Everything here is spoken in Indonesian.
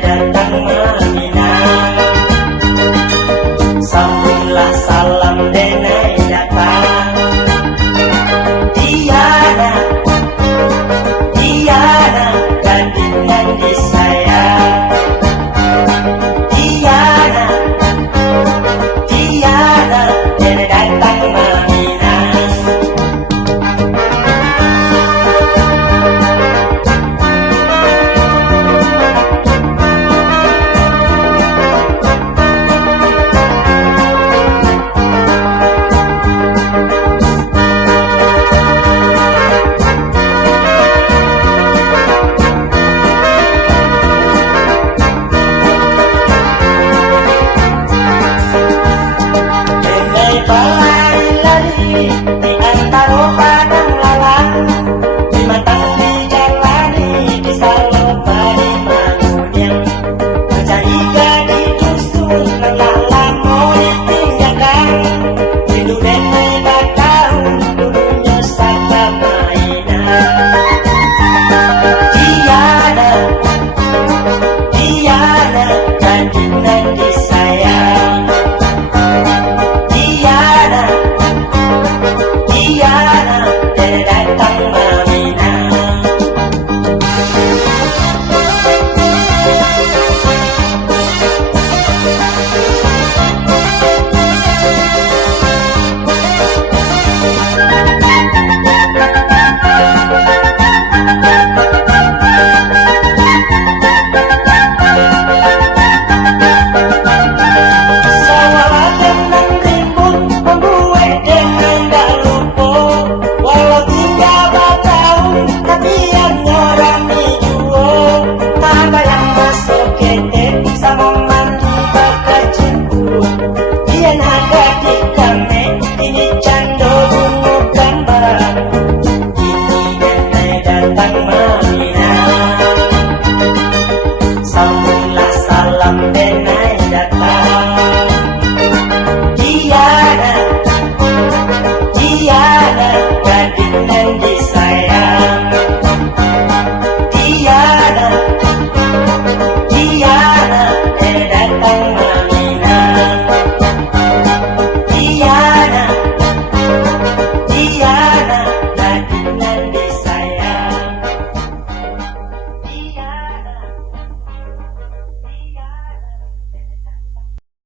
datang Maminang. Sambunglah salam denai datang. Diana, Diana, gadis yang disayang. Diana, Diana, denai datang Maminang. Di antara padang lalang, di matang dijalani, di salopani manunya. Mencari gadis dusun, lelah lama ditinggalkan. Rindu nenek tak tahu dulunya saka mainan. Diana, Diana, gadis yang disayang. Diana, Diana, denai datang Maminang. Sawah dengan rimbun membuat dengan dak lupa. Walau tinggal bertahun tapi yang nyorami jua. Tambah yang masuk ketek sama mandi bakal jemput. Dia ada di kami ini cando bunga gambar. Ini denai datang Maminang. Sambung